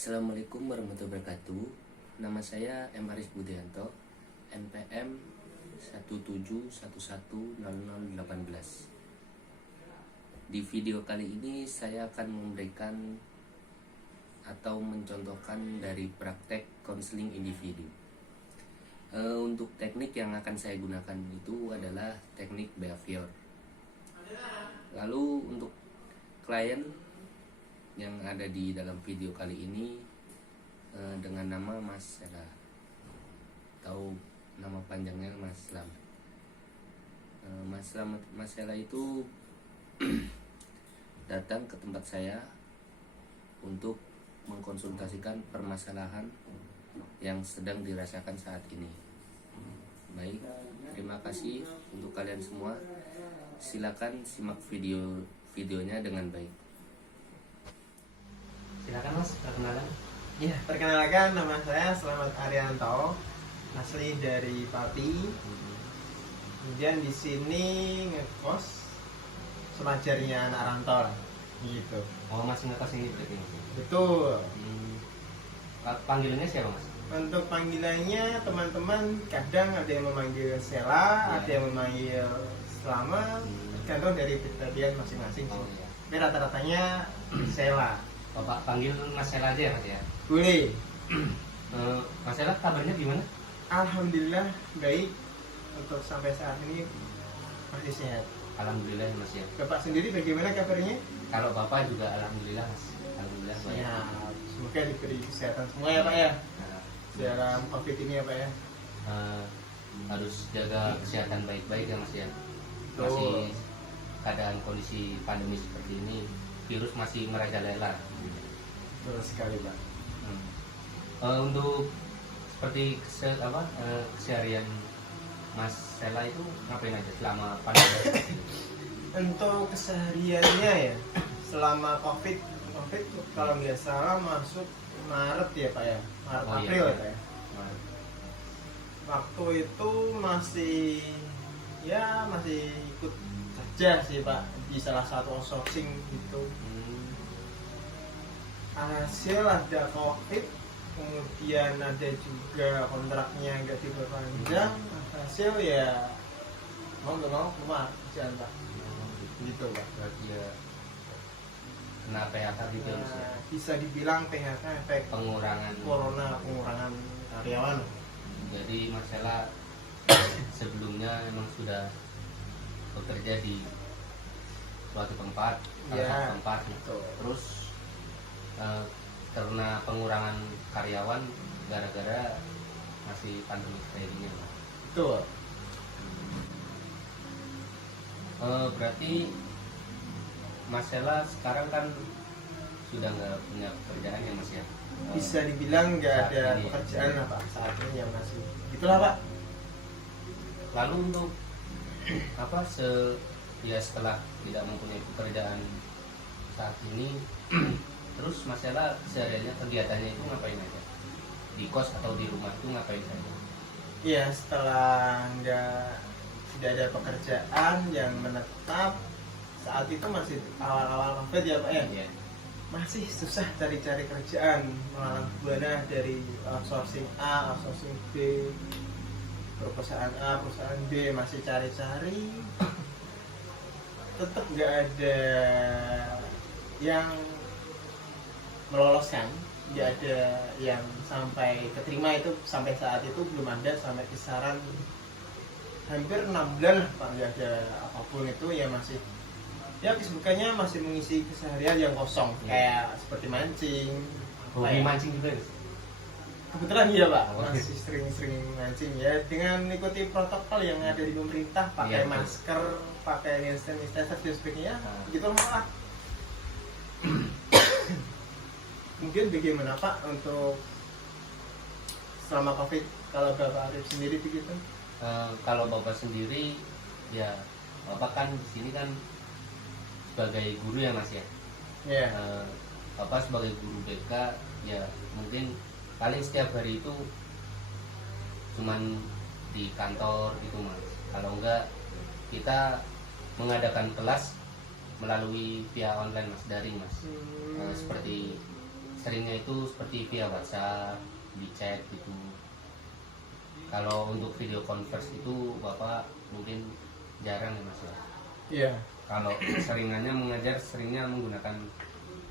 Assalamualaikum warahmatullahi wabarakatuh. Nama saya M. Aris Budianto, NPM 171100018. Di video kali ini saya akan memberikan atau mencontohkan dari praktek konseling individu. Untuk teknik yang akan saya gunakan itu adalah teknik behavior. Lalu untuk klien yang ada di dalam video kali ini dengan nama Mas Sela, atau nama panjangnya Mas Slamet. Mas Sela itu datang ke tempat saya untuk mengkonsultasikan permasalahan yang sedang dirasakan saat ini. Baik, terima kasih untuk kalian semua. Silakan simak videonya dengan baik. Silakan Mas, perkenalan. Ya, perkenalkan, nama saya Slamet Arianto, asli dari Pati. Kemudian di sini ngekos semajarnya anak rantau lah, gitu. Oh, Mas ngekos ini berarti Mas. Betul. Panggilannya siapa Mas? Untuk panggilannya teman-teman kadang ada yang memanggil Sela, ada yang memanggil Slamet, tergantung dari kepribadian masing-masing. Oh iya. Tapi rata-ratanya Sela. Bapak panggil Mas Sela aja ya Mas ya. Boleh. Mas Sela kabarnya gimana? Alhamdulillah baik, untuk sampai saat ini masih sehat. Alhamdulillah Mas ya. Bapak sendiri bagaimana kabarnya? Kalau Bapak juga alhamdulillah Mas. Alhamdulillah baik. Sehat. Semoga diberi kesehatan semua ya Pak ya. Nah, Dalam COVID ini ya Pak ya. harus jaga kesehatan baik-baik ya Mas ya. Betul. Masih keadaan kondisi pandemi seperti ini, virus masih merajalela. Betul sekali Pak. Untuk seperti keseharian Mas Sela itu ngapain aja selama pandemi? Untuk kesehariannya ya, selama COVID kalau nggak salah masuk Maret ya Pak ya. Maret Oh, iya, April iya. ya Pak ya. Waktu itu masih ikut kerja sih Pak di salah satu outsourcing gitu. Hasil ada COVID, kemudian ada juga kontraknya nggak diperpanjang. Hasil ya mau nggak mau keluar kerjaan Pak, gitu Pak. Berarti ya kena PHK gitu ya Mas ya? Bisa dibilang PHK efek Pengurangan. pengurangan karyawan. Jadi Mas Sela sebelumnya emang sudah bekerja di suatu tempat, salah Ya, satu tempat. betul. Terus karena pengurangan karyawan gara-gara masih pandemi kayak gini Mas. Betul. Berarti Mas Sela sekarang kan sudah nggak punya pekerjaan ya Mas ya? Bisa dibilang nggak saat ada ini. pekerjaan lah Pak saat ini yang masih. Itulah Pak. Lalu untuk setelah tidak mempunyai pekerjaan saat ini, terus Mas Sela sehariannya kegiatannya itu ngapain aja? Di kos atau di rumah itu ngapain saja? Iya, setelah tidak ada pekerjaan yang menetap, saat itu masih awal-awal COVID ya Pak ya. Iya. Masih susah cari-cari kerjaan, melalang buana dari outsourcing A, outsourcing B, perusahaan A, perusahaan B, masih cari-cari. Tetap nggak ada yang meloloskan, nggak ada yang sampai keterima. Itu sampai saat itu belum ada, sampai kisaran hampir 6 bulan lah Pak, nggak ada apapun. Itu ya masih, ya kesibukannya masih mengisi keseharian yang kosong, kayak seperti mancing. Hobi mancing juga ya? Kebetulan iya Pak, Oh. masih sering-sering mancing ya, dengan mengikuti protokol yang ada di pemerintah, pakai Iya, betul. masker, pakai hand sanitizer dan sebagainya, gitu lah. Mungkin bagaimana Pak untuk selama COVID, kalau Bapak Arif sendiri begitu? Kalau Bapak sendiri, ya Bapak kan di sini kan sebagai guru ya Mas ya. Ya, Bapak sebagai guru BK ya mungkin paling setiap hari itu cuman di kantor gitu Mas. Kalau enggak kita mengadakan kelas melalui via online Mas, daring Mas. Seperti seringnya itu seperti via WhatsApp, di chat gitu. Kalau untuk video converse itu Bapak mungkin jarang ya Mas ya. Iya. Kalau seringannya mengajar seringnya menggunakan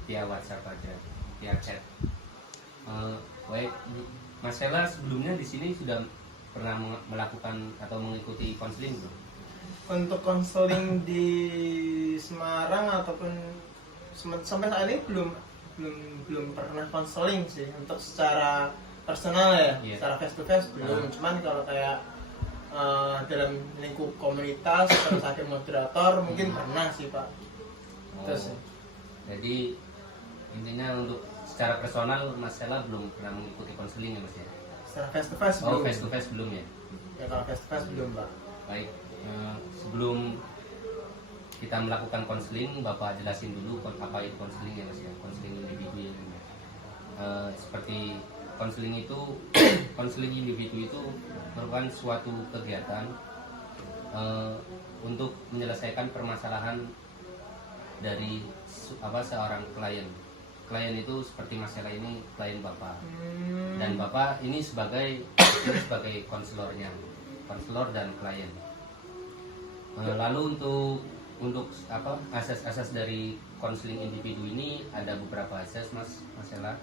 via WhatsApp aja, via chat. Baik, Mas Sela sebelumnya di sini sudah pernah melakukan atau mengikuti konseling belum? Untuk konseling di Semarang ataupun sampai saat ini belum pernah konseling sih untuk secara personal ya. Iya. Secara face to face belum. Cuman kalau kayak dalam lingkup komunitas terus ada moderator mungkin pernah sih Pak. Terus Jadi intinya untuk secara personal Mas Sela belum pernah mengikuti konseling ya Mas ya? secara face to face Oh, belum. face to face belum ya? Ya kalau face to face belum Pak. Baik, sebelum kita melakukan konseling, Bapak jelasin dulu apa itu konseling ya Mas ya, konseling individu ya. Seperti konseling itu, konseling individu itu merupakan suatu kegiatan untuk menyelesaikan permasalahan dari seorang klien. Klien itu seperti Mas Sela ini klien Bapak, dan Bapak ini sebagai konselornya, konselor dan klien. Lalu untuk asas-asas dari konseling individu ini ada beberapa asas Mas Sela.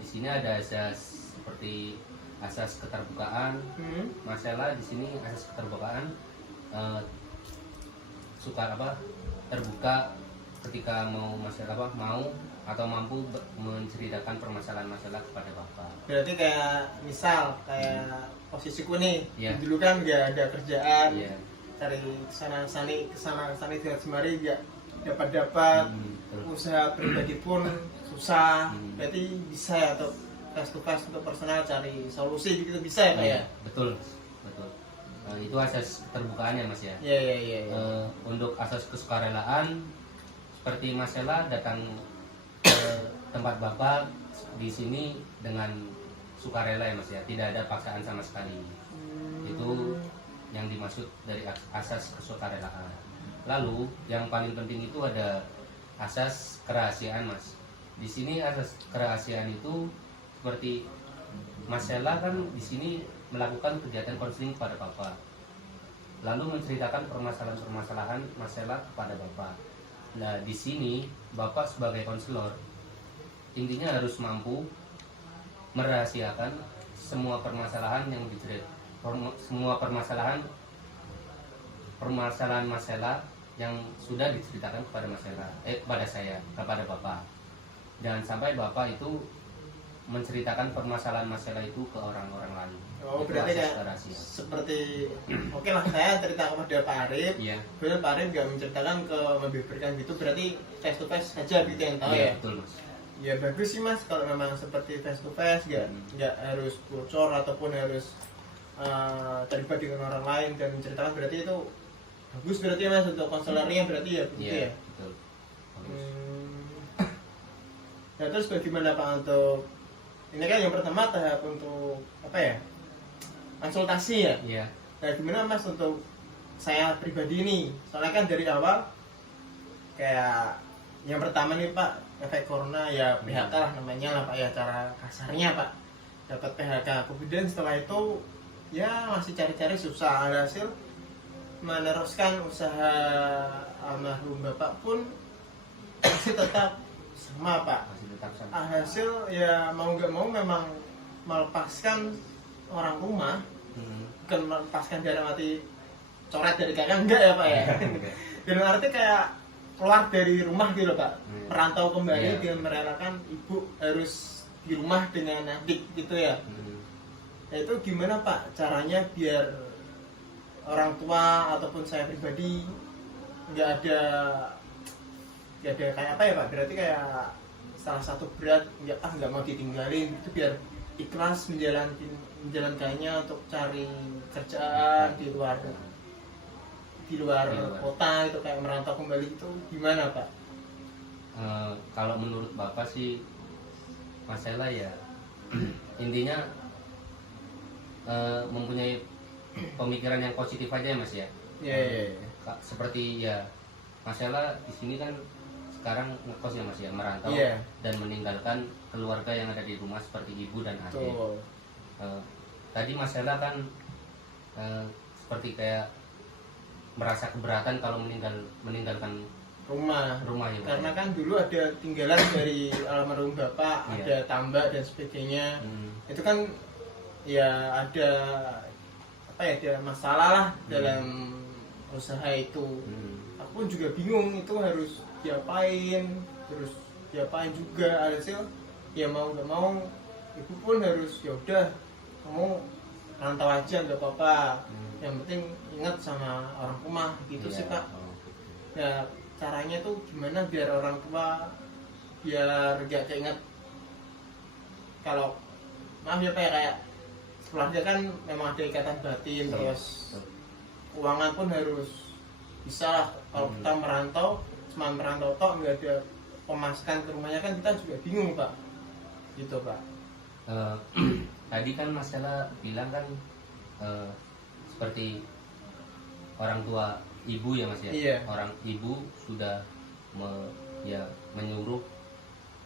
Di sini ada asas seperti asas keterbukaan. Mas Sela di sini asas keterbukaan, terbuka ketika mau Mas Sela mau atau mampu menceritakan permasalahan masalah kepada Bapak. Berarti kayak misal kayak posisiku nih, Iya. dulu kan nggak ada kerjaan, Iya. cari kesana sini tidak semari nggak dapat Betul. usaha pribadi pun susah. Hmm. Berarti bisa ya untuk face to face untuk personal cari solusi gitu bisa ya Pak ya? Betul. Itu asas keterbukaannya Mas ya. Iya. Untuk asas kesukarelaan, seperti Mas Sela datang ke tempat Bapak di sini dengan sukarela ya Mas ya, tidak ada paksaan sama sekali. Itu yang dimaksud dari asas kesukarelaan. Lalu yang paling penting itu ada asas kerahasiaan Mas. Di sini asas kerahasiaan itu seperti Mas Sela kan di sini melakukan kegiatan konseling kepada Bapak, lalu menceritakan permasalahan-permasalahan Mas Sela kepada Bapak. Nah, di sini Bapak sebagai konselor intinya harus mampu merahasiakan semua permasalahan yang semua permasalahan Mas Sela yang sudah diceritakan kepada kepada Bapak. Jangan sampai Bapak itu menceritakan permasalahan Mas Sela itu ke orang-orang lain. Oh, Itu berarti asas kayak rahasia. seperti oke lah saya cerita kepada Pak Arif. Iya. Kemudian Pak Arif nggak menceritakan ke membeberkan gitu, berarti face to face saja gitu yang tahu Iya, ya. betul Mas. Ya bagus sih Mas kalau memang seperti face to face, nggak harus bocor ataupun harus terlibat dengan orang lain dan menceritakan, berarti itu bagus berarti ya Mas untuk konselornya berarti ya begitu Iya, ya. betul. Bagus. Nah terus bagaimana Pak untuk ini kan yang pertama tahap untuk apa ya, konsultasi ya. Iya. Nah gimana Mas untuk saya pribadi nih, soalnya kan dari awal kayak yang pertama nih Pak, efek corona ya PHK lah namanya lah Pak ya, cara kasarnya Pak, dapat PHK. Kemudian setelah itu ya masih cari-cari susah, hasil meneruskan usaha almarhum Bapak pun masih tetap sama Pak. Masih tetap sama. Hasil ya mau nggak mau memang melepaskan orang rumah, bukan melepaskan dalam arti coret dari kakak, enggak ya Pak ya. Dalam arti kayak keluar dari rumah gitu loh Pak, merantau kembali dengan merelakan ibu harus di rumah dengan adik gitu ya. Nah itu gimana Pak caranya biar orang tua ataupun saya pribadi nggak ada kayak apa ya Pak, berarti kayak salah satu berat nggak mau ditinggalin itu, biar ikhlas menjalankannya untuk cari kerjaan di luar kota itu, kayak merantau kembali itu gimana Pak? Kalau menurut Bapak sih Mas Sela ya intinya mempunyai pemikiran yang positif aja ya Mas ya. Iya. Seperti ya Mas Sela di sini kan sekarang ngekos ya Mas ya, merantau Iya. dan meninggalkan keluarga yang ada di rumah seperti ibu dan adik. Betul. Tadi Mas Ella kan seperti kayak merasa keberatan kalau meninggalkan Rumah. rumah ya Mas. Karena kan dulu ada tinggalan dari almarhum bapak, Iya. ada tambak dan sebagainya. Hmm. Itu kan ya ada apa ya, ada masalah lah dalam usaha itu. Aku juga bingung itu harus diapain, terus diapain juga. Alhasil ya mau nggak mau ibu pun harus ya udah kamu rantau aja nggak apa-apa. Yang penting ingat sama orang rumah gitu Iya. sih Pak. Oh, Ya caranya tuh gimana biar orang tua biar gak keinget kalau maaf ya Pak ya, kayak keluarga kan memang ada ikatan batin. Iya. Terus keuangan pun harus bisa lah. Kalau kita merantau cuma merantau tok nggak ada pemasukan ke rumahnya kan kita juga bingung Pak gitu Pak. Tadi kan Mas Ella bilang kan seperti orang tua ibu ya Mas ya. Iya. Orang ibu sudah menyuruh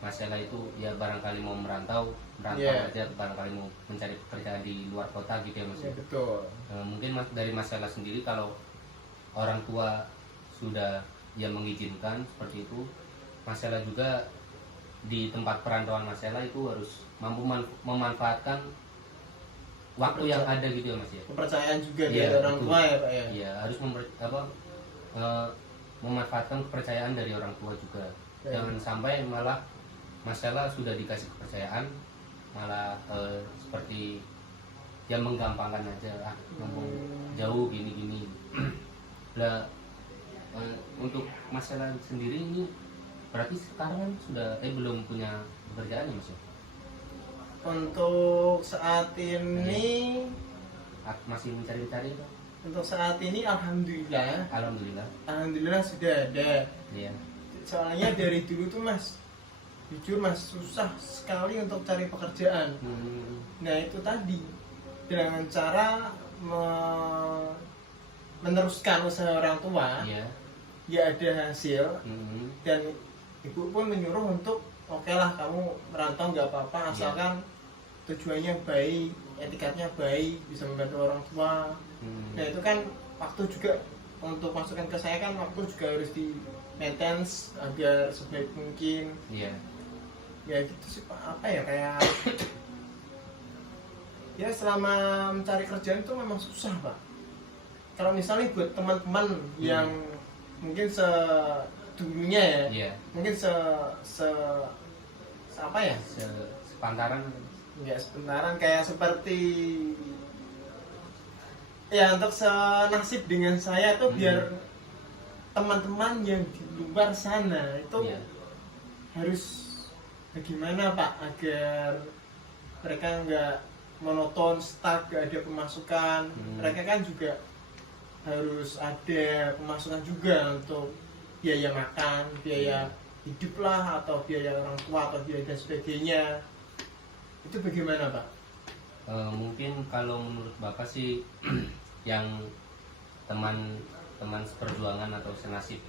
Mas Ella itu ya barangkali mau merantau Iya. aja, barangkali mau mencari pekerjaan di luar kota gitu ya Mas Ya ya. betul. Mungkin dari Mas Ella sendiri kalau orang tua sudah ya mengizinkan seperti itu, Mas Ella juga di tempat perantauan Mas Ella itu harus mampu memanfaatkan waktu yang ada gitu ya Mas ya. Kepercayaan juga Iya, dari orang betul. tua ya Pak ya. Iya, harus memanfaatkan kepercayaan dari orang tua juga. Iya. Jangan sampai malah Mas Ella sudah dikasih kepercayaan malah seperti ya menggampangkan aja, ngomong jauh gini-gini. Nah, untuk Mas Ella sendiri ini berarti sekarang kan sudah belum punya pekerjaan ya Mas ya? Untuk saat ini Masih mencari-cari kan? Untuk saat ini alhamdulillah Alhamdulillah. sudah ada. Iya. Soalnya dari dulu tuh Mas, jujur Mas susah sekali untuk cari pekerjaan. Nah itu tadi dengan cara meneruskan usaha orang tua, Iya. ya ada hasil. Hmm. Dan ibu pun menyuruh untuk oke lah kamu merantau nggak apa-apa asalkan tujuannya baik, etikatnya baik, bisa membantu orang tua. Nah itu kan waktu juga untuk masukan ke saya kan waktu juga harus di maintenance agar sebaik mungkin. Iya. Ya gitu sih Pak, apa ya kayak ya selama mencari kerjaan itu memang susah Pak. Kalau misalnya buat teman-teman yang mungkin dulunya ya, Iya. mungkin apa ya, Sepantaran. nggak sebentaran kayak seperti ya untuk senasib dengan saya tuh biar teman-teman yang di luar sana itu Iya. harus bagaimana Pak agar mereka nggak monoton, stuck, nggak ada pemasukan. Mereka kan juga harus ada pemasukan juga untuk biaya makan, biaya hidup lah, atau biaya orang tua atau biaya dan sebagainya. Itu bagaimana Pak? Mungkin kalau menurut Bapak sih yang teman seperjuangan atau senasib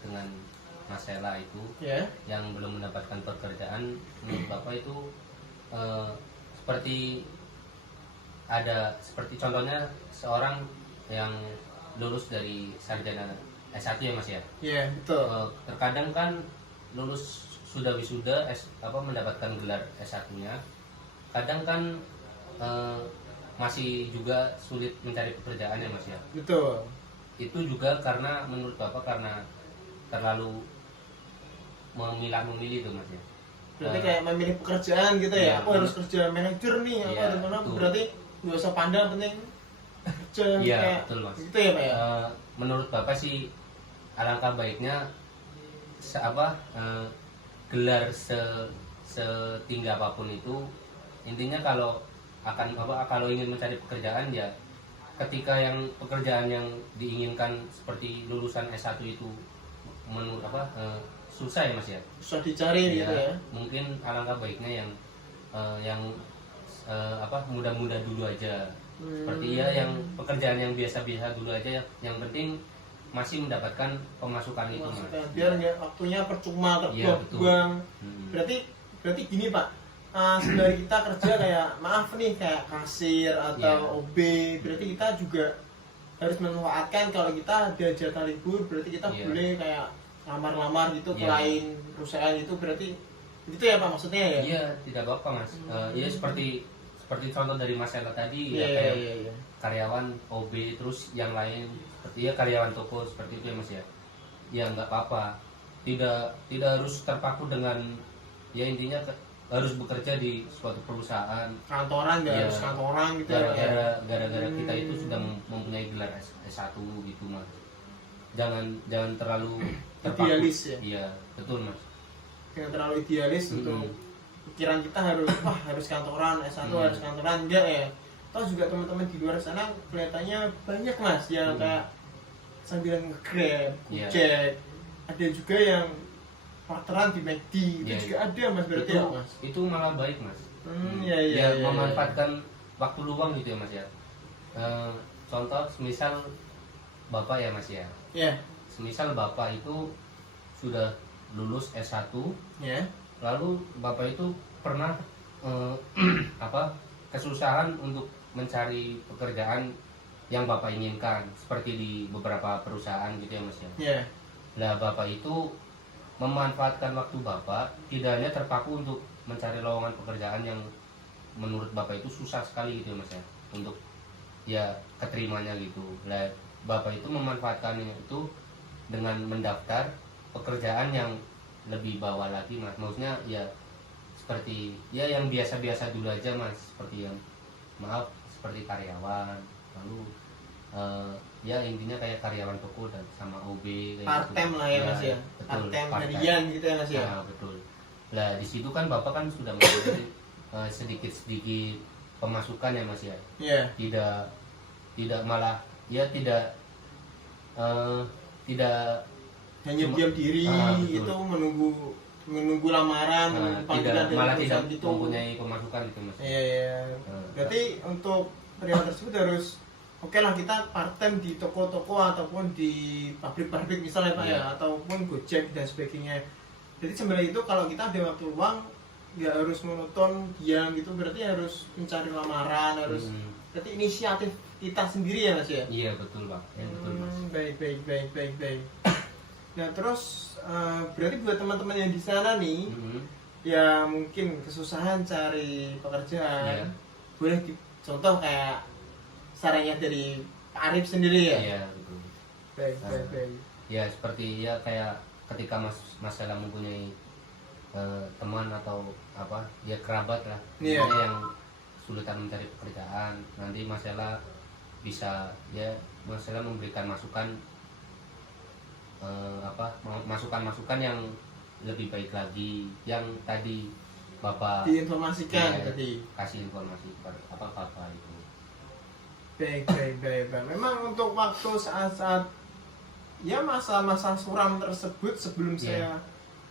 dengan Mas Ella itu Ya, yang belum mendapatkan pekerjaan, menurut Bapak itu seperti contohnya seorang yang lulus dari sarjana S1 ya Mas ya. ya betul. Terkadang kan lulus sudah wisuda mendapatkan gelar S1-nya, kadang kan masih juga sulit mencari pekerjaan ya Mas ya. Betul. Itu juga karena menurut Bapak karena terlalu memilah-memilih tuh Mas ya. Berarti kayak memilih pekerjaan gitu ya. Iya. Aku harus kerja manajer nih, aku Iya, harus mana. betul. Berarti nggak usah pandang, penting kerja Iya, kayak betul, Mas. gitu ya Pak ya. Menurut Bapak sih alangkah baiknya gelar setinggi apapun itu, intinya kalau ingin mencari pekerjaan ya ketika yang pekerjaan yang diinginkan seperti lulusan S1 itu menurut susah ya Mas ya. Susah dicari gitu ya. Mungkin alangkah baiknya yang muda-muda dulu aja. Seperti ya yang pekerjaan yang biasa-biasa dulu aja ya. Yang penting masih mendapatkan pemasukan itu mas. Maksudnya biar nggak waktunya percuma Iya, terbuang. Hmm. Berarti gini Pak, sembari kita kerja kayak maaf nih kayak kasir atau Iya. OB, berarti kita juga harus memanfaatkan kalau kita ada jatah libur, berarti kita Iya. boleh kayak lamar-lamar gitu ke Iya. lain perusahaan itu, berarti gitu ya Pak maksudnya ya? Iya, tidak apa-apa mas. Ya seperti contoh dari Mas Ella tadi Iya, ya, iya, kayak iya, iya. karyawan OB terus yang lain seperti ya karyawan toko seperti itu ya mas ya. Ya nggak apa-apa. Tidak harus terpaku dengan ya intinya harus bekerja di suatu perusahaan. Kantoran nggak Iya. harus kantoran gitu ya. Gara-gara kita itu sudah mempunyai gelar S1 gitu mas. Jangan terlalu terpaku. Idealis ya? Iya, betul mas. Jangan terlalu idealis untuk pikiran kita harus kantoran, S1 harus kantoran, enggak ya. Toh juga teman-teman di luar sana kelihatannya banyak mas yang kayak sambilan nge-grab, Iya. Gojek, ada juga yang partneran di McD, itu Iya, juga ada mas berarti ya mas. Itu malah baik mas. Iya, Ya, iya. memanfaatkan waktu luang gitu ya mas ya. Contoh semisal bapak ya mas ya. Ya, Semisal bapak itu sudah lulus S1, ya, lalu bapak itu pernah kesusahan untuk mencari pekerjaan yang bapak inginkan seperti di beberapa perusahaan gitu ya mas ya. ya. Nah bapak itu memanfaatkan waktu bapak tidak hanya terpaku untuk mencari lowongan pekerjaan yang menurut bapak itu susah sekali gitu ya mas ya, untuk ya keterimanya gitu. Nah bapak itu memanfaatkannya itu dengan mendaftar pekerjaan yang lebih bawah lagi mas, maksudnya ya seperti ya yang biasa-biasa dulu aja mas, seperti yang seperti karyawan, lalu ya intinya kayak karyawan toko dan sama OB kayak Part time lah ya mas ya, betul, part time part-time. harian gitu ya mas ya. Nah, betul. Nah di situ kan bapak kan sudah memiliki sedikit pemasukan ya mas ya. Ya, Tidak malah ya tidak hanya Cuma- diam diri betul. itu menunggu lamaran, menunggu panggilan dari malah perusahaan tidak gitu. mempunyai pemasukan gitu mas. Iya, iya. Berarti untuk karyawan tersebut harus oke lah kita part time di toko-toko ataupun di pabrik-pabrik misalnya Pak Iya. ya, ataupun Gojek dan sebagainya. Jadi sebenarnya itu kalau kita ada waktu luang ya harus monoton diam gitu, berarti harus mencari lamaran, harus berarti inisiatif kita sendiri ya Mas ya. Iya betul bang, ya, betul mas. Baik. Nah terus berarti buat teman-teman yang di sana nih ya mungkin kesusahan cari pekerjaan, Iya. boleh contoh kayak sarannya dari Pak Arif sendiri ya. Iya betul. Baik. Ya seperti ya kayak ketika mas Ella mempunyai teman atau apa ya kerabat lah, Iya. misalnya yang kesulitan mencari pekerjaan, nanti mas Ella bisa ya mas Ella memberikan masukan masukan yang lebih baik lagi, yang tadi bapak Diinformasikan ya, tadi. kasih informasi kepada bapak itu. Baik. Memang untuk waktu saat-saat ya masa-masa suram tersebut sebelum Iya. saya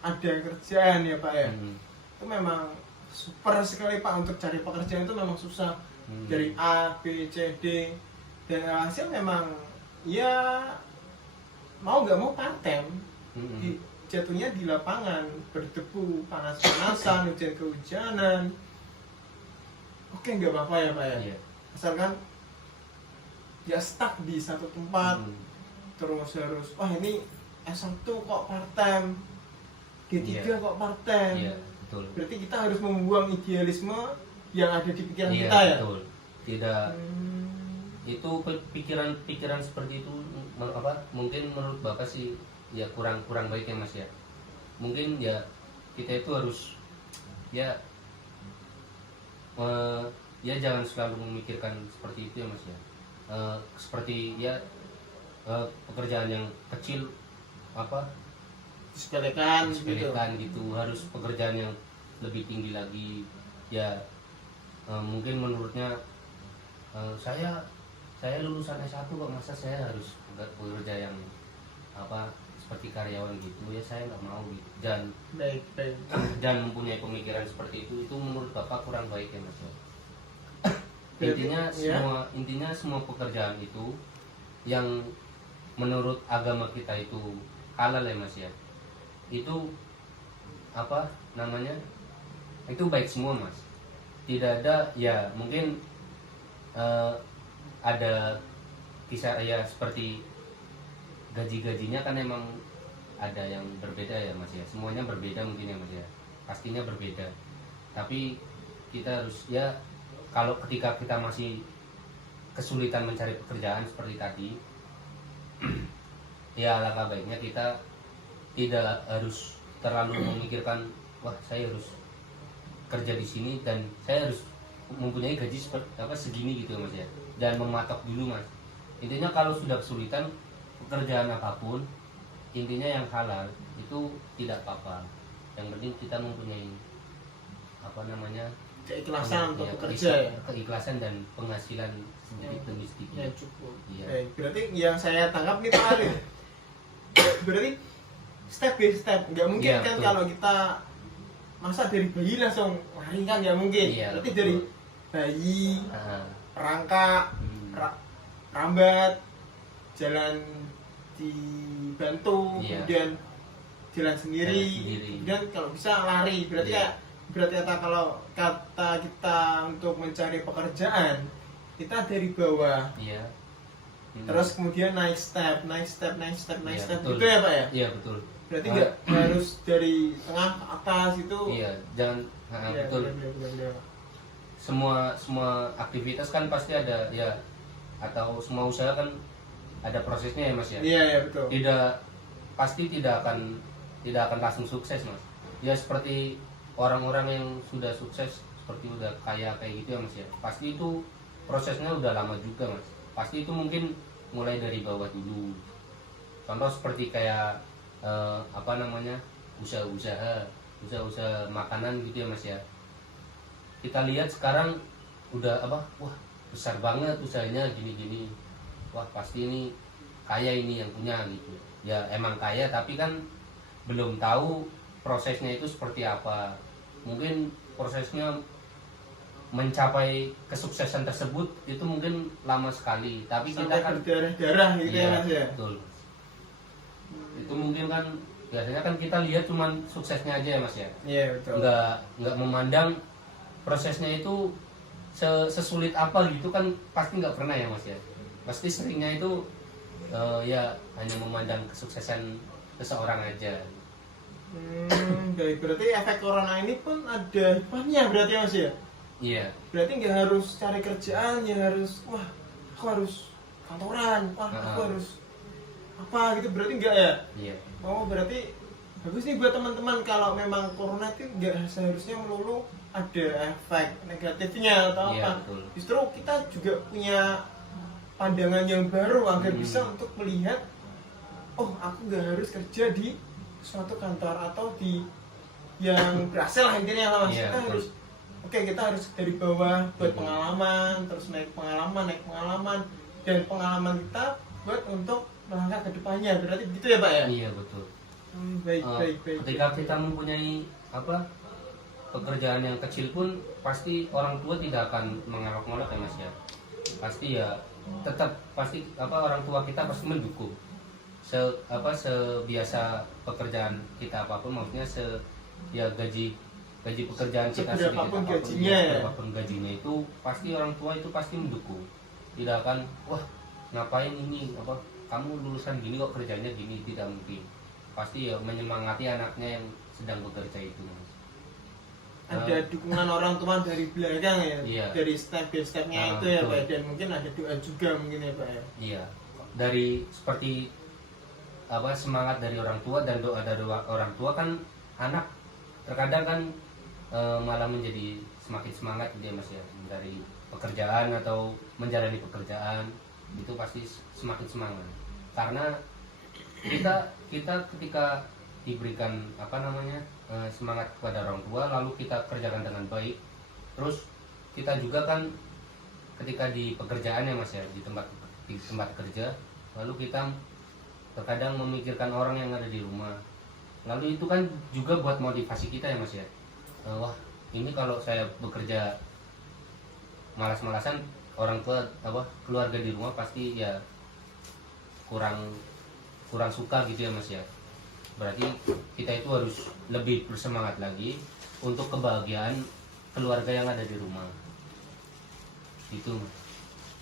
ada kerjaan ya Pak ya, Hmm. itu memang super sekali Pak, untuk cari pekerjaan itu memang susah. Hmm. Dari A, B, C, D, dan hasil memang ya mau nggak mau part time. Hmm. Jatuhnya di lapangan, berdebu, panas-panasan, hujan kehujanan. Oke, nggak apa-apa ya Pak ya, Iya. asalkan ya stuck di satu tempat. Hmm. Terus harus ini S1 kok part time, D3 Iya. kok part time. Iya betul. Berarti kita harus membuang idealisme yang ada di pikiran Iya kita ya. betul. Tidak Hmm, itu pikiran seperti itu mungkin menurut bapak sih ya kurang baik ya mas ya. Mungkin ya kita itu harus ya ya jangan selalu memikirkan seperti itu ya mas ya. Seperti ya pekerjaan yang kecil disepelekan gitu. disepelekan gitu, harus pekerjaan yang lebih tinggi lagi ya. Mungkin menurutnya saya lulusan S1 kok, masa saya harus bekerja yang seperti karyawan gitu ya, saya nggak mau gitu. Baik. Dan mempunyai pemikiran seperti itu menurut bapak kurang baik ya mas ya. Berarti, Intinya ya. semua pekerjaan itu yang menurut agama kita itu halal ya Mas ya, itu apa namanya, itu baik semua Mas. Tidak ada ya, mungkin ada kisah ya seperti gaji-gajinya kan emang ada yang berbeda ya Mas ya, semuanya berbeda mungkin ya Mas ya, pastinya berbeda. Tapi kita harus ya, kalau ketika kita masih kesulitan mencari pekerjaan seperti tadi ya alangkah baiknya kita tidak harus terlalu memikirkan wah saya harus kerja di sini dan saya harus mempunyai gaji seperti apa segini gitu Mas ya, dan mematok dulu Mas. Intinya kalau sudah kesulitan pekerjaan apapun, intinya yang halal itu tidak apa-apa, yang penting kita mempunyai apa namanya, keikhlasan untuk ya, bekerja ya. keikhlasan dan penghasilan sedikit demi sedikit. Ya cukup. Iya. Berarti yang saya tangkap nih Pak Arif, berarti step by step. Nggak mungkin Iya, kan betul. kalau kita masa dari bayi langsung lari kan nggak mungkin. Iya, Berarti betul. dari bayi, Ah, rangka, hmm, rambat, jalan dibantu, Iya. kemudian jalan sendiri, Jalan sendiri. kemudian kalau bisa lari. Berarti Iya. berarti kalau kata kita untuk mencari pekerjaan, kita dari bawah, iya. Hmm. terus kemudian naik step, naik step, naik step, naik Iya, step, betul. gitu ya Pak ya? Iya betul. Berarti Ah. nggak harus dari tengah ke atas itu. Iya, jangan Iya, betul. benar. Semua aktivitas kan pasti ada ya, atau semua usaha kan ada prosesnya ya Mas ya. Iya, iya betul. Pasti tidak akan langsung sukses Mas. Ya seperti orang-orang yang sudah sukses, seperti udah kaya kayak gitu ya Mas ya. Pasti itu prosesnya udah lama juga Mas. Pasti itu mungkin mulai dari bawah dulu. Contoh seperti kayak apa namanya, usaha-usaha makanan gitu ya Mas ya. Kita lihat sekarang udah apa, wah besar banget usahanya gini-gini, wah pasti ini kaya ini yang punya gitu ya. Emang kaya tapi kan belum tahu prosesnya itu seperti apa. Mungkin prosesnya mencapai kesuksesan tersebut itu mungkin lama sekali, tapi kita Sampai kan berdarah-darah gitu ya iya, Mas ya. betul. Itu mungkin kan biasanya kan kita lihat cuman suksesnya aja ya Mas ya, Iya betul. nggak memandang prosesnya itu sesulit apa gitu kan, pasti nggak pernah ya Mas ya. Pasti seringnya itu ya hanya memandang kesuksesan seseorang aja. Baik, berarti efek corona ini pun ada hikmahnya berarti ya Mas ya. Iya, Berarti nggak harus cari kerjaan yang harus wah aku harus kantoran, wah aku Ah. harus apa gitu, berarti enggak ya. iya, Oh berarti bagus nih buat teman-teman kalau memang corona itu nggak seharusnya melulu ada efek negatifnya atau Iya, apa. betul. Justru kita juga punya pandangan yang baru agar Hmm. bisa untuk melihat, oh aku nggak harus kerja di suatu kantor atau di yang berhasil lah intinya lah Mas. Iya, Kita betul. harus oke, kita harus dari bawah buat Hmm. pengalaman, terus naik pengalaman, dan pengalaman kita buat untuk melangkah ke depannya. Berarti gitu ya Pak ya? iya betul. Baik, Eh, baik, baik. ketika kita mempunyai apa pekerjaan yang kecil pun pasti orang tua tidak akan mengelak-ngelak ya Mas ya. Pasti ya tetap pasti apa orang tua kita pasti mendukung. Sebiasa pekerjaan kita apapun, maksudnya ya gaji pekerjaan kita sedikit Seberapapun apapun, gajinya ya. berapapun gajinya itu pasti orang tua itu pasti mendukung. Tidak akan wah ngapain ini apa kamu lulusan gini kok kerjanya gini, tidak mungkin. Pasti ya menyemangati anaknya yang sedang bekerja itu Mas. Ada dukungan orang tua dari belakang ya, Iya. dari step by stepnya Ah, itu ya betul. Pak, dan mungkin ada doa juga mungkin ya Pak ya. Iya, dari seperti apa semangat dari orang tua dan doa dari orang tua kan anak terkadang kan malah menjadi semakin semangat gitu ya Mas ya, dari pekerjaan atau menjalani pekerjaan itu pasti semakin semangat karena kita ketika diberikan apa namanya semangat kepada orang tua lalu kita kerjakan dengan baik, terus kita juga kan ketika di pekerjaan ya Mas ya, di tempat kerja, lalu kita terkadang memikirkan orang yang ada di rumah, lalu itu kan juga buat motivasi kita ya Mas ya. Wah ini kalau saya bekerja malas-malasan, orang tua apa keluarga di rumah pasti ya kurang kurang suka gitu ya Mas ya. Berarti kita itu harus lebih bersemangat lagi untuk kebahagiaan keluarga yang ada di rumah. Itu Mas.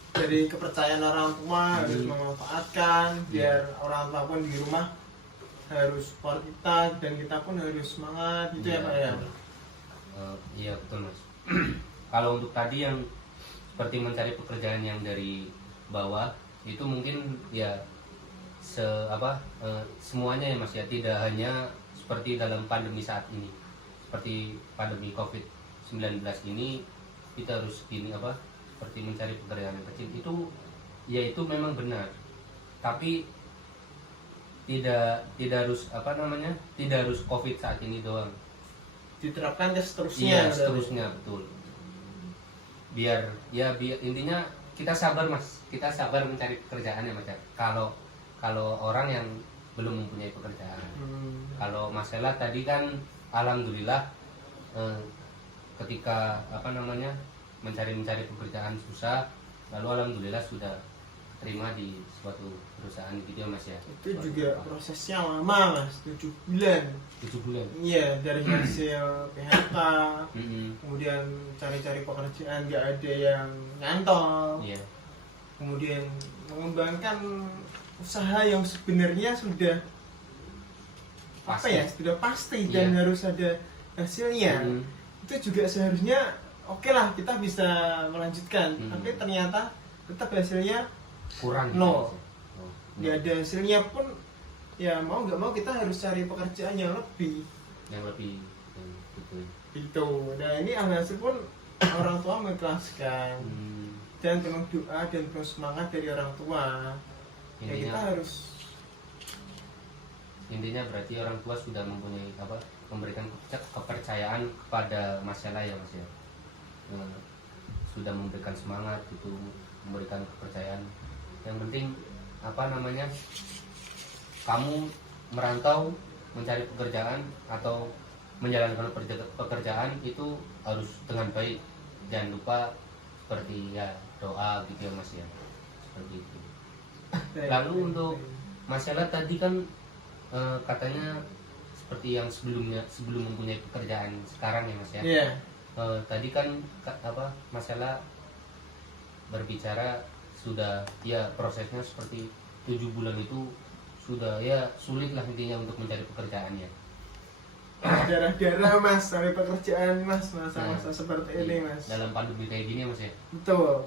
Dari kepercayaan orang tua harus memanfaatkan biar orang tua pun di rumah harus support kita dan kita pun harus semangat gitu ya Pak ya. Iya betul Mas. Kalau untuk tadi yang seperti mencari pekerjaan yang dari bawah itu mungkin ya semuanya ya Mas ya, tidak hanya seperti dalam pandemi saat ini, seperti pandemi COVID-19 ini kita harus seperti mencari pekerjaan yang kecil itu ya itu memang benar, tapi tidak harus tidak harus COVID saat ini doang, Diterapkan ke seterusnya. iya berarti. seterusnya betul. Biar intinya kita sabar Mas, kita sabar mencari pekerjaan ya Mas ya. Kalau orang yang belum mempunyai pekerjaan. Kalau masalah tadi kan alhamdulillah ketika mencari pekerjaan susah, lalu alhamdulillah sudah terima di suatu perusahaan gitu ya Mas ya. Itu juga prosesnya lama Mas, 7 bulan. 7 bulan. Iya, dari hasil PHK, Mm-mm. kemudian cari-cari pekerjaan nggak ada yang nyantol, Iya. kemudian mengembangkan usaha yang sebenarnya sudah sudah pasti dan Iya. harus ada hasilnya. Mm. Itu juga seharusnya oke lah kita bisa melanjutkan, tapi ternyata tetap hasilnya Kurang. No. Mas ya. Oh, no. nggak ada hasilnya pun ya mau nggak mau kita harus cari pekerjaan yang lebih Yang lebih betul. gitu. Nah ini alhasil pun orang tua mengikhlaskan dan penuh doa dan penuh semangat dari orang tua. Ya kita harus Intinya berarti orang tua sudah mempunyai memberikan kepercayaan kepada masalah ya Mas ya. Sudah memberikan semangat gitu, memberikan kepercayaan. Yang penting kamu merantau mencari pekerjaan atau menjalankan pekerjaan itu harus dengan baik. Jangan lupa seperti ya doa gitu ya Mas ya. Seperti itu. Lalu untuk masalah tadi kan katanya seperti yang sebelum mempunyai pekerjaan sekarang ya Mas ya. Iya. Tadi kan masalah berbicara sudah ya prosesnya seperti 7 bulan itu sudah ya sulit lah intinya untuk mencari pekerjaan ya. Darah-darah Mas sampai pekerjaan Mas masa-masa seperti ini Mas. Dalam pandemi kayak gini ya Mas ya. Betul.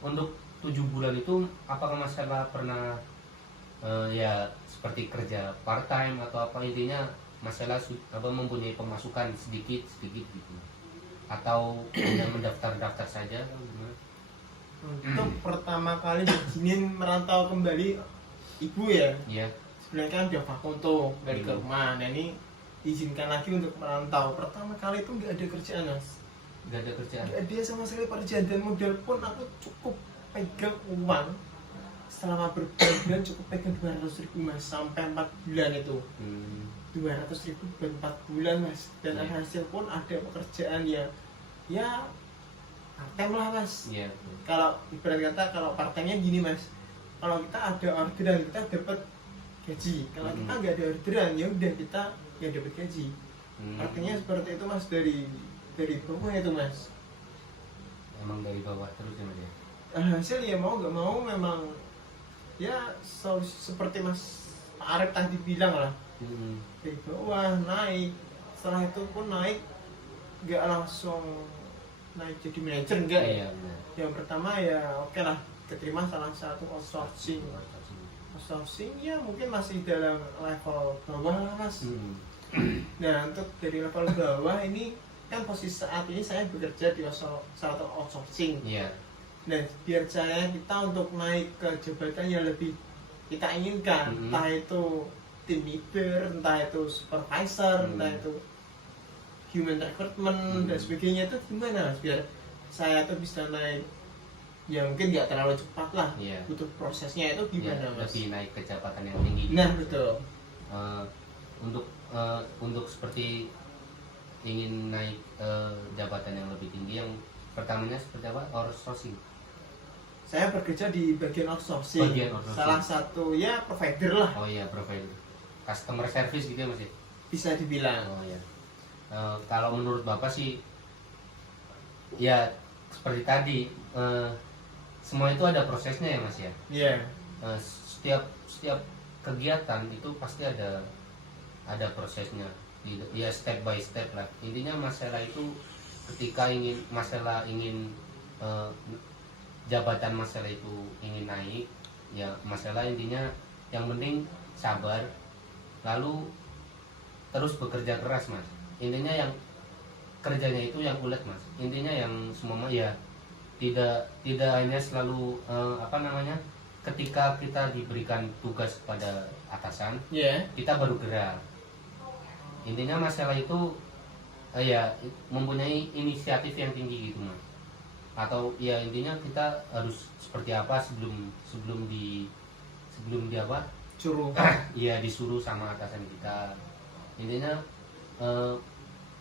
Untuk 7 bulan itu apakah masalah pernah ya seperti kerja part time atau apa, intinya masalah mempunyai pemasukan sedikit gitu atau hanya mendaftar saja gimana? Untuk pertama kali izinin merantau kembali ibu ya. Iya. Sebenarnya kan udah vakum tuh dari ke rumah. Nah ini diizinkan lagi untuk merantau. Pertama kali itu nggak ada kerjaan Mas. Nggak ada kerjaan. Nggak ada sama sekali pekerjaan dan modal pun aku cukup pegang uang selama berbulan cukup pegang 200.000 Mas sampai 4 bulan itu. 200.000 buat 4 bulan Mas dan Iya. hasil pun ada pekerjaan ya part-time lah Mas. Iya. Kalau ibarat kata kalau part-time-nya gini Mas, kalau kita ada orderan kita dapat gaji, kalau kita nggak ada orderan ya udah kita nggak dapat gaji. Artinya seperti itu Mas, dari bawah itu Mas. Emang dari bawah terus ya Mas ya. Hasil ya mau nggak mau memang ya seperti Mas Arif tadi bilang lah, dari bawah naik, setelah itu pun naik nggak langsung naik jadi manajer enggak ya. Iya benar. Yang pertama ya oke lah keterima salah satu outsourcing ya mungkin masih dalam level bawah lah Mas. Nah untuk dari level bawah ini kan posisi saat ini saya bekerja di salah satu outsourcing. Iya. Nah biar kita untuk naik ke jabatan yang lebih kita inginkan, entah itu team leader, entah itu supervisor, entah itu human recruitment dan sebagainya, itu gimana Mas biar saya tuh bisa naik ya mungkin nggak terlalu cepat lah, butuh prosesnya itu gimana Mas? Lebih naik ke jabatan yang tinggi. Nah betul. Untuk seperti ingin naik jabatan yang lebih tinggi, yang pertamanya seperti apa? Outsourcing. Saya bekerja di bagian outsourcing. Bagian outsourcing. Salah satu ya provider lah, Oh iya, provider. Customer service gitu ya Mas ya? bisa dibilang. Oh iya. Kalau menurut Bapak sih ya seperti tadi, semua itu ada prosesnya ya Mas ya. Iya. Setiap kegiatan itu pasti ada prosesnya. Ya step by step lah. Intinya masalah itu ketika masalah ingin jabatan masalah itu ingin naik, ya masalah intinya yang penting sabar, lalu terus bekerja keras Mas. Intinya yang kerjanya itu yang ulet Mas. Intinya yang semua ya tidak hanya selalu ketika kita diberikan tugas pada atasan, Iya. kita baru gerak. Intinya masalah itu ya mempunyai inisiatif yang tinggi gitu Mas. Atau ya intinya kita harus seperti apa sebelum di apa? Suruh. Iya, disuruh sama atasan kita. Intinya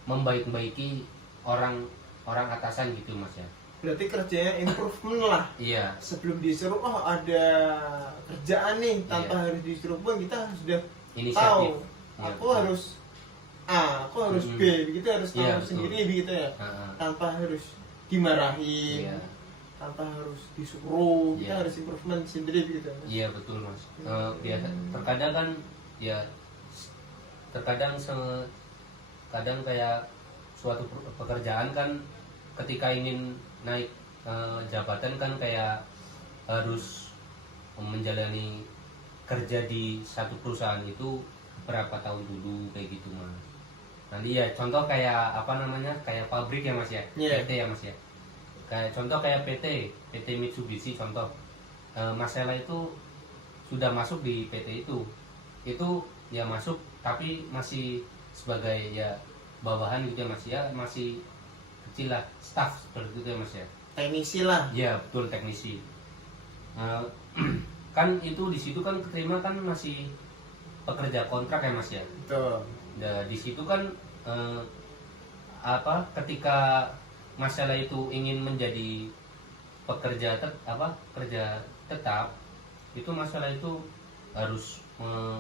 membaiki orang atasan gitu Mas ya. Berarti kerjanya improvement lah. Iya, Sebelum disuruh, oh ada kerjaan nih, tanpa Iya. harus disuruh pun kita sudah inisiatif. tahu. Iya, Aku betul. harus A, aku harus B, begitu harus tahu Iya, betul. sendiri begitu ya. Heeh. Tanpa harus dimarahin, Iya. tanpa harus disuruh, kita Iya. harus improvement sendiri begitu. Iya betul Mas. Biasa terkadang kan ya terkadang kadang kayak suatu pekerjaan kan ketika ingin naik jabatan kan kayak harus menjalani kerja di satu perusahaan itu berapa tahun dulu kayak gitu Mas. Nanti ya contoh kayak kayak pabrik ya Mas ya, Iya. PT ya Mas ya. Kayak contoh kayak PT Mitsubishi contoh. Masalah itu sudah masuk di PT itu ya masuk tapi masih sebagai ya bawahan gitu ya Mas ya, masih kecil lah, staff seperti itu ya Mas ya. Teknisi lah. Ya betul, teknisi. Kan itu di situ kan keterima kan masih pekerja kontrak ya Mas ya. Betul. Nah, di situ kan ketika masalah itu ingin menjadi kerja tetap, itu masalah itu harus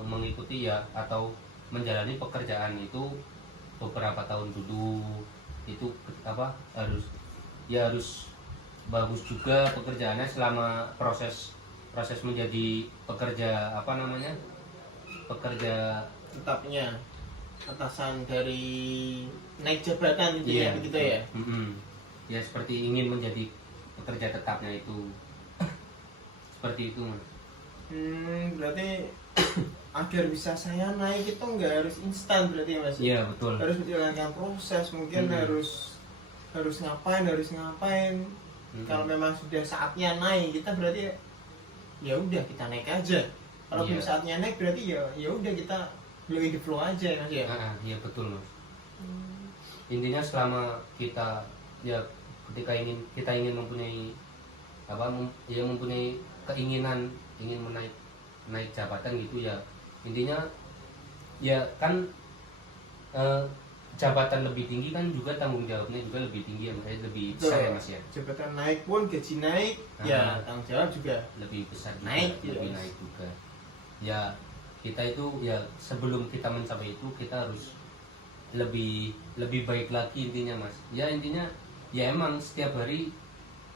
mengikuti ya atau menjalani pekerjaan itu beberapa tahun dulu. Itu harus bagus juga pekerjaannya selama proses menjadi pekerja Tetapnya atasan dari naik jabatan gitu ya, begitu ya. Ya seperti ingin menjadi pekerja tetapnya itu seperti itu Mas. Berarti agar bisa saya naik itu nggak harus instan berarti ya Mas. Iya betul. Harus menjalankan proses, mungkin harus ngapain. Kalau memang sudah saatnya naik, kita berarti ya udah kita naik aja. Kalau belum Iya. saatnya naik berarti ya udah kita go in the flow aja ya Mas ya. Iya betul Mas. Intinya selama kita ya ketika kita ingin mempunyai mempunyai keinginan ingin naik jabatan gitu ya, intinya ya kan jabatan lebih tinggi kan juga tanggung jawabnya juga lebih tinggi ya Mas, lebih besar ya Mas ya. Jabatan naik pun gaji naik, ya tanggung jawab juga Lebih besar juga, Naik, lebih yes. naik juga. Ya kita itu ya sebelum kita mencapai itu kita harus lebih baik lagi intinya Mas. Ya intinya ya emang setiap hari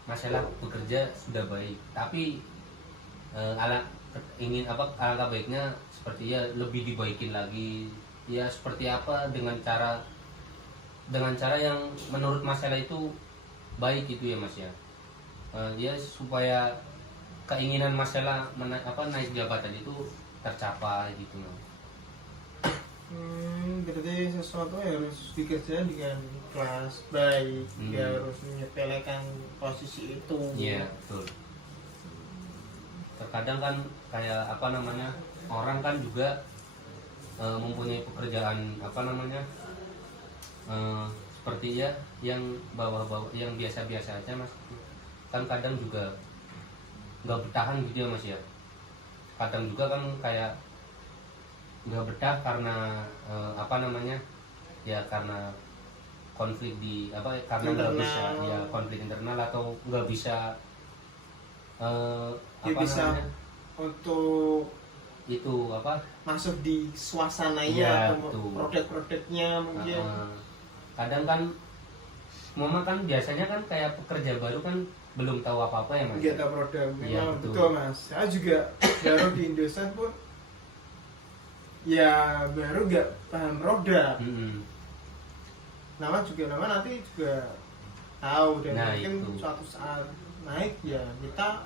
masalah bekerja sudah baik, tapi alangkah baiknya seperti ya lebih dibaikin lagi. Ya seperti apa dengan cara yang menurut masalah itu baik gitu ya Mas ya. Ya supaya keinginan masalah naik jabatan itu tercapai gitu Mas. Berarti sesuatu yang harus dikerjakan dengan ikhlas, baik, dia harus menyepelekan posisi itu. Iya betul. Terkadang kan kayak orang kan juga mempunyai pekerjaan seperti ya yang bawah-bawah yang biasa-biasa aja Mas. Kan kadang juga nggak bertahan gitu ya Mas ya. Kadang juga kan kayak nggak betah karena karena konflik karena nggak Internal. bisa ya konflik internal atau nggak bisa dia apa bisa namanya untuk itu apa masuk di suasananya Iya, atau betul. produk-produknya mungkin. kadang kan mama kan biasanya kan kayak pekerja baru kan belum tahu apa-apa ya mas. Nggak tahu produk, Iya, memang betul. betul mas. Saya juga baru di Indosat pun ya baru nggak paham produk. Mm-mm. Nama nanti juga tahu dan Nah, mungkin itu. suatu saat naik ya kita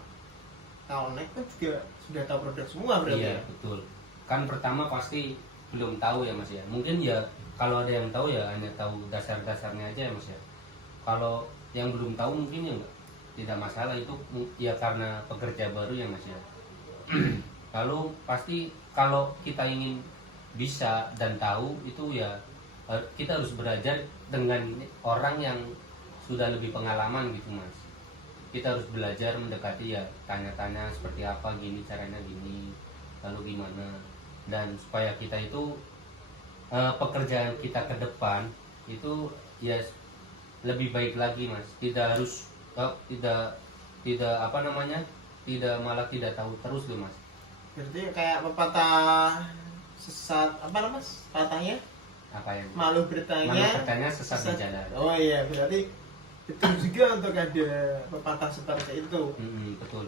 kalau naik kan juga sudah tahu produk semua berarti Iya ya. betul. Kan pertama pasti belum tahu ya mas ya. Mungkin ya kalau ada yang tahu ya hanya tahu dasar-dasarnya aja ya mas ya. Kalau yang belum tahu mungkin ya enggak, tidak masalah itu ya karena pekerja baru ya mas ya. Lalu pasti kalau kita ingin bisa dan tahu itu ya kita harus belajar dengan orang yang sudah lebih pengalaman gitu mas. Kita harus belajar mendekati ya tanya-tanya seperti apa gini caranya gini lalu gimana dan supaya kita itu pekerjaan kita ke depan itu ya lebih baik lagi mas. Tidak harus tidak apa namanya tidak malah tidak tahu terus loh mas. Berarti kayak pepatah sesat apa namanya mas? Patahnya Apa yang malu malah bertanya bertanya sesat di jalan. Oh iya berarti betul juga untuk ada pepatah seperti itu. Betul.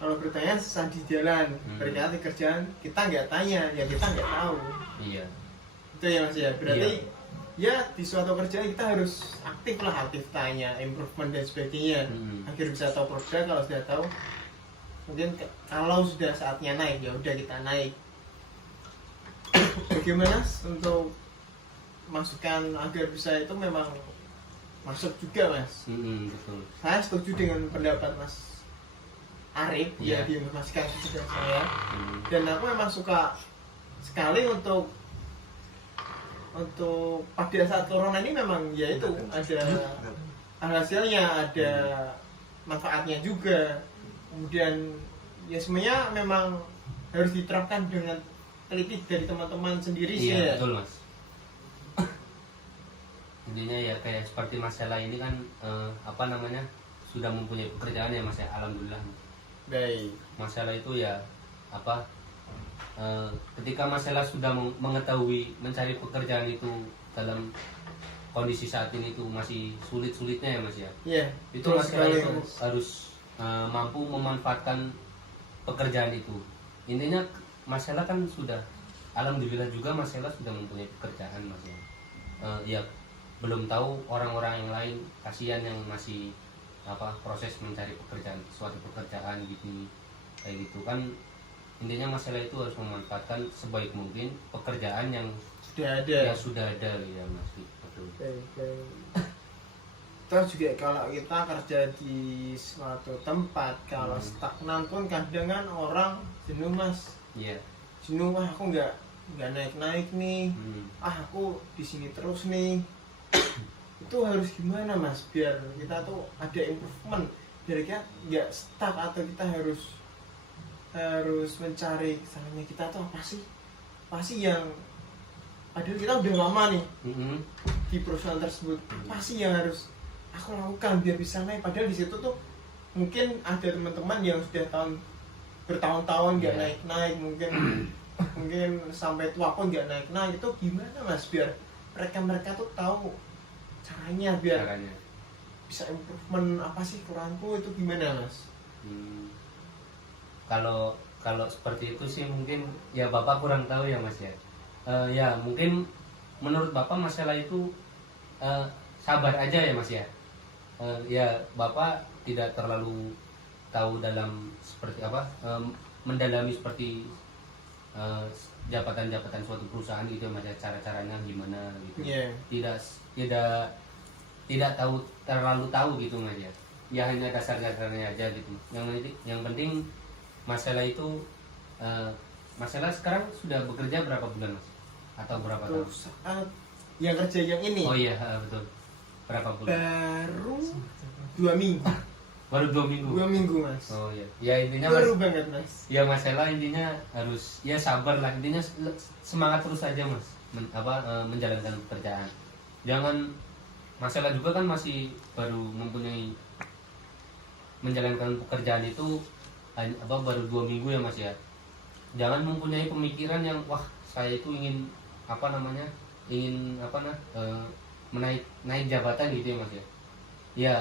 Kalau bertanya sesat di jalan, berarti kerjaan kita nggak tanya, ya kita nggak tahu. Iya. Itu ya mas ya. Berarti ya di suatu kerjaan kita harus aktif lah, aktif tanya, improvement dan sebagainya, agar bisa tahu produk. Kalau sudah tahu, mungkin kalau sudah saatnya naik ya udah kita naik. Bagaimana untuk masukan agar bisa itu memang masuk juga mas. Betul. Saya setuju dengan pendapat mas Arif Iya. ya diinformasikan juga saya. Dan aku memang suka sekali untuk pada saat corona ini memang ya itu ada hasilnya, ada manfaatnya juga. Kemudian ya semuanya memang harus diterapkan dengan teliti dari teman-teman sendiri sih Iya ya. betul mas. Intinya ya kayak seperti masalah ini kan apa namanya sudah mempunyai pekerjaan ya mas ya, alhamdulillah. Baik. Masalah itu ya apa ketika masalah sudah mengetahui mencari pekerjaan itu dalam kondisi saat ini itu masih sulit-sulitnya ya mas ya. Iya. Itu betul masalah sekali, itu Mas. harus mampu memanfaatkan pekerjaan itu. Intinya masalah kan sudah alhamdulillah juga masalah sudah mempunyai pekerjaan mas ya. Ya belum tahu orang-orang yang lain, kasihan yang masih apa proses mencari pekerjaan, suatu pekerjaan gitu kayak gitu kan. Intinya masalah itu harus memanfaatkan sebaik mungkin pekerjaan yang sudah ada. ya mas. Betul. Baik. Terus juga kalau kita kerja di suatu tempat, kalau stagnan pun kadang kan orang jenuh mas. Iya. Jenuh, aku nggak naik nih. Aku di sini terus nih. Itu harus gimana mas biar kita tuh ada improvement, biar kita nggak stuck atau kita harus mencari kesalahannya kita tuh apa sih yang padahal kita udah lama nih di perusahaan tersebut, apa sih yang harus aku lakukan biar bisa naik. Padahal di situ tuh mungkin ada teman-teman yang sudah bertahun-tahun nggak naik mungkin sampai tua pun nggak naik. Itu gimana mas biar mereka tuh tahu caranya biar bisa improvement, apa sih kurangku itu gimana mas? Kalau seperti itu sih mungkin ya bapak kurang tahu ya mas ya. Ya mungkin menurut bapak masalah itu sabar aja ya mas ya. Ya bapak tidak terlalu tahu dalam seperti apa mendalami seperti jabatan-jabatan suatu perusahaan gitu mas ya, cara-caranya gimana gitu. Tidak tahu terlalu tahu gitu mas ya. Ya hanya dasar-dasarnya aja gitu. Yang penting masalah itu masalah sekarang sudah bekerja berapa bulan mas? Atau berapa tahun? Saat yang kerja yang ini? Oh iya betul. Berapa bulan? Baru 2 minggu. Baru 2 minggu. 2 minggu mas. Oh iya. Ya intinya baru banget mas. Ya masalah intinya harus ya sabar lah. Intinya semangat terus aja mas. Menjalankan pekerjaan. Jangan masalah juga kan masih baru mempunyai menjalankan pekerjaan itu baru 2 minggu ya Mas ya. Jangan mempunyai pemikiran yang wah saya itu ingin naik jabatan gitu ya Mas ya. Ya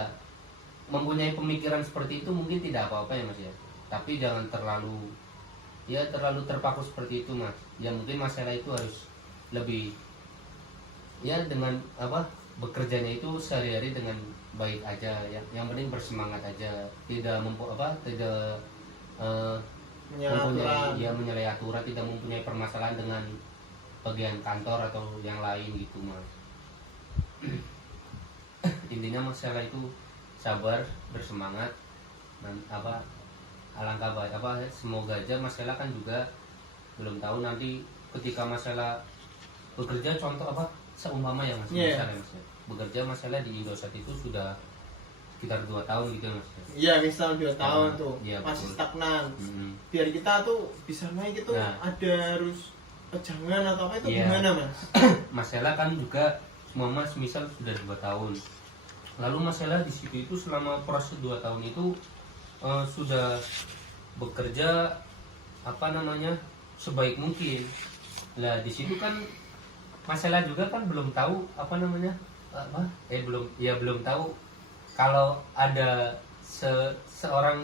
mempunyai pemikiran seperti itu mungkin tidak apa-apa ya Mas ya. Tapi jangan terlalu terpaku seperti itu Mas. Ya mungkin masalah itu harus lebih ya dengan bekerjanya itu sehari-hari dengan baik aja ya. Yang penting bersemangat aja, tidak menyalahi aturan, tidak mempunyai permasalahan dengan bagian kantor atau yang lain gitu Mas. Intinya masalah itu sabar, bersemangat, dan alangkah baik semoga aja masalah kan juga belum tahu nanti ketika masalah bekerja contoh seumpama ya Mas, misalnya Mas ya, bekerja masalah di Indosat itu sudah sekitar 2 tahun gitu ya Mas. Iya, misal 2 tahun tuh ya, masih betul. stagnan. Biar kita tuh bisa naik itu ada harus pejangan atau apa itu gimana Mas? Masalah kan juga semua Mas misal sudah 2 tahun. Lalu masalah di situ itu selama proses 2 tahun itu sudah bekerja sebaik mungkin. Lah di situ kan masalah juga kan belum tahu belum tahu kalau ada seseorang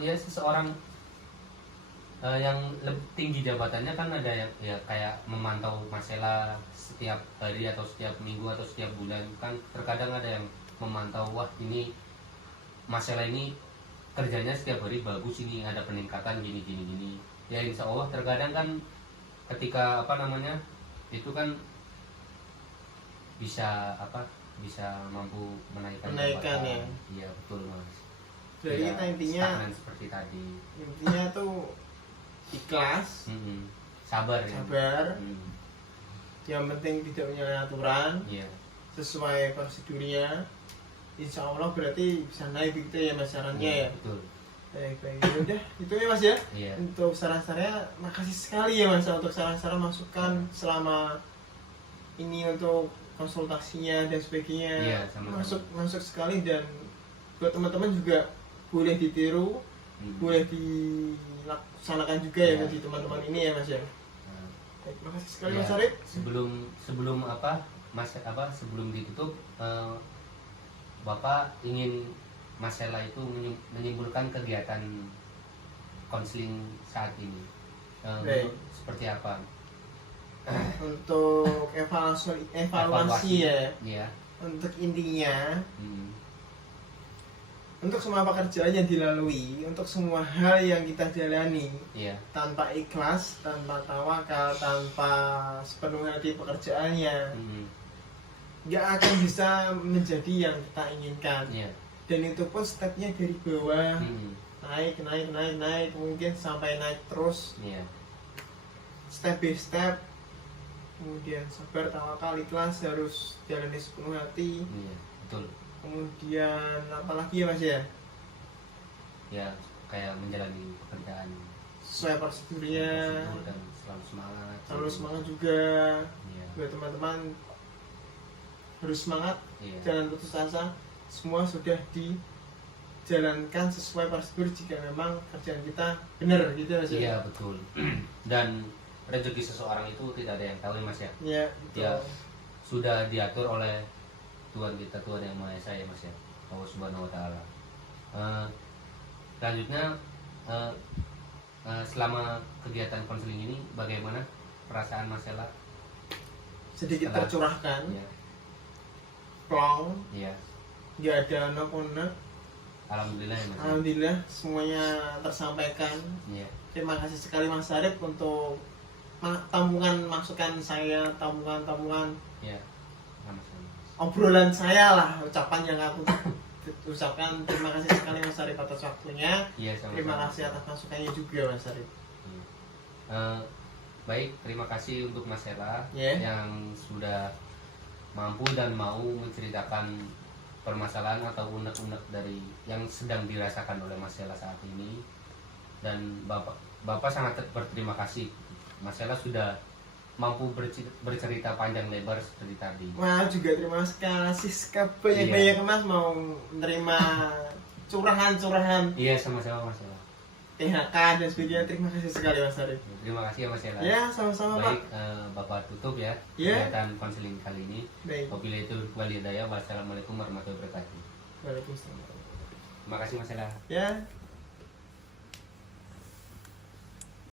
yang lebih tinggi jabatannya kan ada yang ya kayak memantau masalah setiap hari atau setiap minggu atau setiap bulan kan terkadang ada yang memantau wah ini masalah ini kerjanya setiap hari bagus ini ada peningkatan gini ya insya Allah terkadang kan ketika itu kan bisa mampu menaikkan ya. Iya betul Mas. Jadi ya, intinya seperti tadi intinya tuh ikhlas, sabar. Yang penting tidak menyalahi aturan, sesuai prosedurnya. Insya Allah berarti bisa naik gitu ya Mas sarannya ya. Betul. Baik. Udah itu ya Mas ya. Iya. Untuk saran-sarannya makasih sekali ya Mas untuk saran-saran masukan selama ini untuk konsultasinya dan sebagainya. Iya, sama-sama. Masuk sekali dan buat teman-teman juga boleh ditiru, boleh dilaksanakan juga ya bagi teman-teman ini ya Mas ya. Baik, makasih sekali Mas Arif. Sebelum sebelum ditutup Bapak ingin masalah itu menyimpulkan kegiatan konseling saat ini seperti apa? Untuk evaluasi ya. Untuk intinya untuk semua pekerjaan yang dilalui, untuk semua hal yang kita jalani tanpa ikhlas, tanpa tawakal, tanpa sepenuh hati pekerjaannya nggak akan bisa menjadi yang kita inginkan. Dan itu pun stepnya dari bawah naik mungkin sampai naik terus step by step. Kemudian sabar, tawakal, ikhlas, harus jalani sepenuh hati. Betul. Kemudian apalagi ya Mas ya? Ya kayak menjalani pekerjaan sesuai prosedurnya dan selalu semangat juga. Buat teman-teman harus semangat, jangan putus asa. Semua sudah dijalankan sesuai prosedur jika memang kerjaan kita benar gitu Mas ya? Iya betul. Dan rezeki seseorang itu tidak ada yang tahu ya Mas ya. Iya betul. Ya sudah diatur oleh Tuhan kita, Tuhan yang Maha Esa ya Mas ya, Allah Subhanahu Wa Taala. Selanjutnya selama kegiatan konseling ini bagaimana perasaan Mas Ella? Sedikit tercurahkan, plong, nggak ada anak-anak. Alhamdulillah ya Mas. Alhamdulillah semuanya tersampaikan. Terima kasih sekali Mas Arif untuk tambungan masukan saya, tambungan obrolan saya lah, ucapan yang aku ucapkan. Terima kasih sekali Mas Arif atas waktunya. Terima kasih atas masukannya juga Mas Arif. Baik, terima kasih untuk Mas Ella yang sudah mampu dan mau menceritakan permasalahan atau unek-unek dari yang sedang dirasakan oleh Mas Ella saat ini. Dan Bapak sangat berterima kasih. Mas Ella sudah mampu bercerita panjang lebar seperti tadi. Wah, juga terima kasih banyak-banyak Mas mau menerima curahan-curahan Iya, sama-sama Mas Ella. THK dan sebagainya. Terima kasih sekali Mas Arif. Terima kasih ya Mas Ella. Ya, sama-sama Pak. Baik, Bapak tutup ya Ya. kegiatan konseling kali ini. Baik. Wabillahi taufiq wal hidayah. Wassalamualaikum warahmatullahi wabarakatuh. Waalaikumsalam. Terima kasih Mas Ella. Ya.